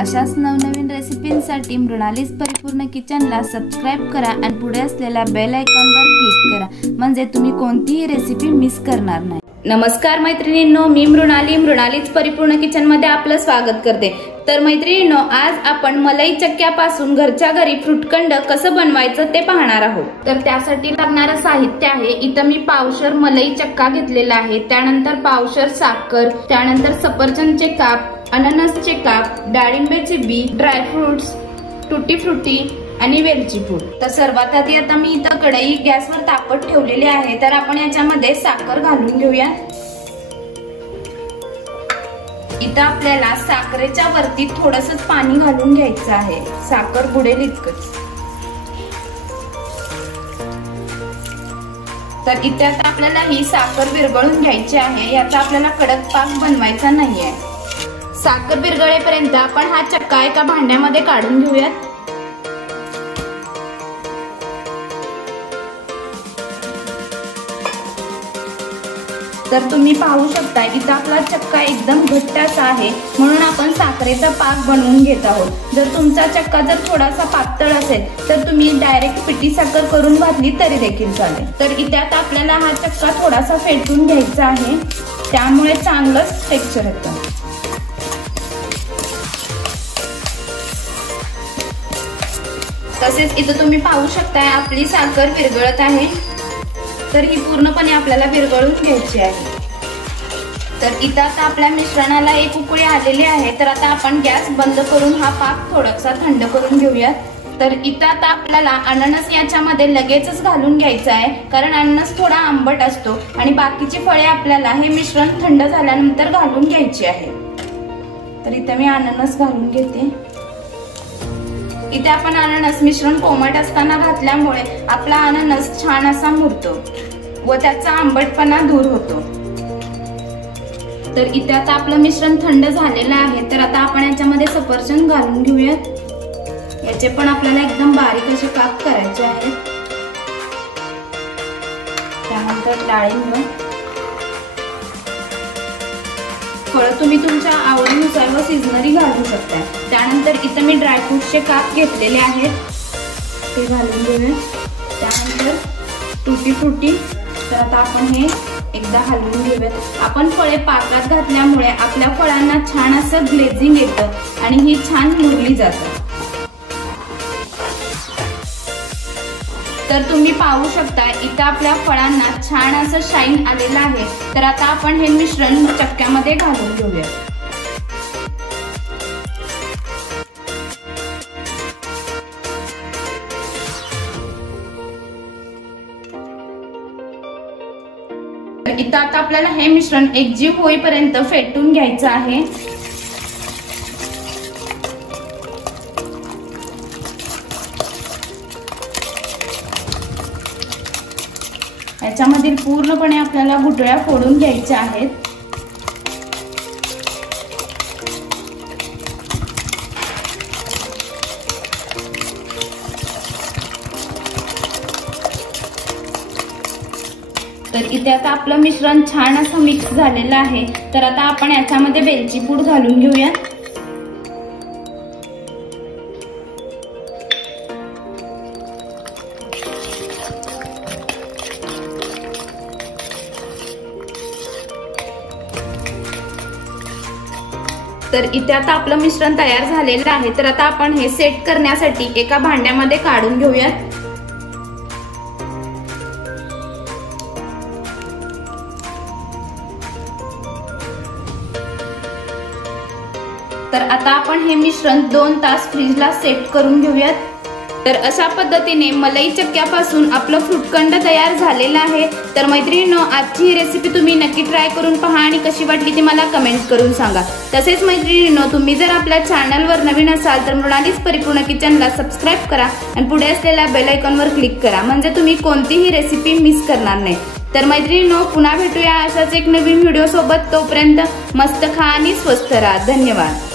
अशाच नवनवीन रेसिपींसाठी मृणालीस परिपूर्ण किचनला सबस्क्राइब करा आणि पुढे असलेल्या बेल आयकॉनवर क्लिक करा म्हणजे तुम्ही कोणतीही रेसिपी मिस करणार नाही। नमस्कार मैत्रिणींनो, मी मृणालीच परिपूर्ण किचन मध्ये आपलं स्वागत करते। तर मैत्रिणींनो, आज आपण मलाई चक्क्यापासून घरच्या घरी फ्रूटखंड कसं बनवायचं ते पाहणार आहोत। तर त्यासाठी लागणारं साहित्य आहे, इथं मी पावशर मलाई चक्का घेतलेला आहे, त्यानंतर पावशर साखर, त्यानंतर सफरचंदचे काप, अननसचे काप, डाळिंबाचे बी, ड्रायफ्रुट्स, टुटी फ्रुटी आणि वेलची पूड। तर सर्वात आधी आता मी इथं कढई गॅसवर तापत ठेवलेली आहे, तर आपण याच्यामध्ये साखर घालून घेऊया। इथं आपल्याला साखरेच्या वरती थोडंसं पाणी घालून घ्यायचं आहे, साखर बुडेल इतकंच। तर इथे आता आपल्याला ही साखर विरघळून घ्यायची आहे, याचा आपल्याला कडक पाक बनवायचा नाहीये। साखर विरघळेपर्यंत आपण हा चक्का एका भांड्यामध्ये काढून घेऊयात। तर तुम्ही पाहू शकता इथं आपला चक्का एकदम घट्टाचा आहे, म्हणून आपण साखरेचा पाक बनवून घेत आहोत। जर तुमचा चक्का जर थोडासा पातळ असेल तर तुम्ही डायरेक्ट पिठी साखर करून घातली तरी देखील चालेल। तर इथे आता आपल्याला हा चक्का थोडासा फेटून घ्यायचा आहे, त्यामुळे चांगलंच टेक्स्चर येतं। तसेच इथं तुम्ही पाहू शकता आपली साखर विरघळत आहे, तर ही पूर्णपणे आपल्याला विरघळून घ्यायची आहे। तर इथं आता आपल्या मिश्रणाला एक उकळी आलेली आहे, तर आता आपण गॅस बंद करून हा पाक थोडासा थंड करून घेऊया। तर इथं आता आपल्याला अननस याच्यामध्ये लगेचच घालून घ्यायचं आहे, कारण अननस थोडा आंबट असतो आणि बाकीची फळे आपल्याला हे मिश्रण थंड झाल्यानंतर घालून घ्यायची आहे। तर इथे मी अननस घालून घेते। इथे आपण अननस मिश्रण कोमट असताना घातल्यामुळे आपला अननस छान असा मुरतो व त्याचा आंबटपणा दूर होतो। तर इथे आता आपलं मिश्रण थंड झालेलं आहे, तर आता आपण याच्यामध्ये सफरचंद घालून घेऊयात। याचे पण आपल्याला एकदम बारीक असे काप करायचे आहेत। त्यानंतर डाळिंब, फळं तुम्ही तुमच्या आवडीनुसार व सीझनरी घालू शकता। त्यानंतर इथं मी ड्रायफ्रुट्सचे काप घेतलेले आहेत, ते घालून घेऊया। त्यानंतर टुटी फ्रुटी, तर आता आपण हे एकदा हलवून घेऊयात। आपण फळे पाकात घातल्यामुळे आपल्या फळांना छान असं ग्लेझिंग येतं आणि ही छान मुरली जातात। तर तुम्ही पाहू शकता इथं आपल्या फळांना छान असं शाईन आलेलं आहे। तर आता आपण हे मिश्रण चक्क्यामध्ये घालून घेऊया। तर इथं आता आपल्याला हे मिश्रण एकजीव होईपर्यंत फेटून घ्यायचं आहे। याच्यामधील पूर्णपणे आपल्याला गुठळ्या फोडून घ्यायच्या आहेत। तर इथे आता आपलं मिश्रण छान असं मिक्स झालेलं आहे, तर आता आपण याच्यामध्ये वेलची पूड घालून घेऊया। तर इथे आता आपलं मिश्रण तयार झालेलं आहे, तर आता आपण हे सेट करण्यासाठी एका भांड्यामध्ये काढून घेऊयात। तर आता आपण हे मिश्रण 2 तास फ्रीजला सेट करून घेऊयात। तर अशा पद्धतीने मलाई चक्क्यापासून आपलं फ्रूटखंड तयार झालेलं आहे। तर मैत्रिणींनो, आजची ही रेसिपी तुम्ही नक्की ट्राय करून पहा आणि कशी वाटली ती मला कमेंट करून सांगा। तसेच मैत्रिणींनो, तुम्ही जर आपल्या चॅनलवर नवीन असाल तर मृणालीस परिपूर्ण किचनला सबस्क्राइब करा आणि पुढे असलेल्या बेल आयकॉनवर क्लिक करा म्हणजे तुम्ही कोणतीही रेसिपी मिस करणार नाही। तर मैत्रिणींनो, पुन्हा भेटूया अशाच एक नवीन व्हिडिओ सोबत। तोपर्यंत मस्त खा आणि स्वस्थ राहा। धन्यवाद।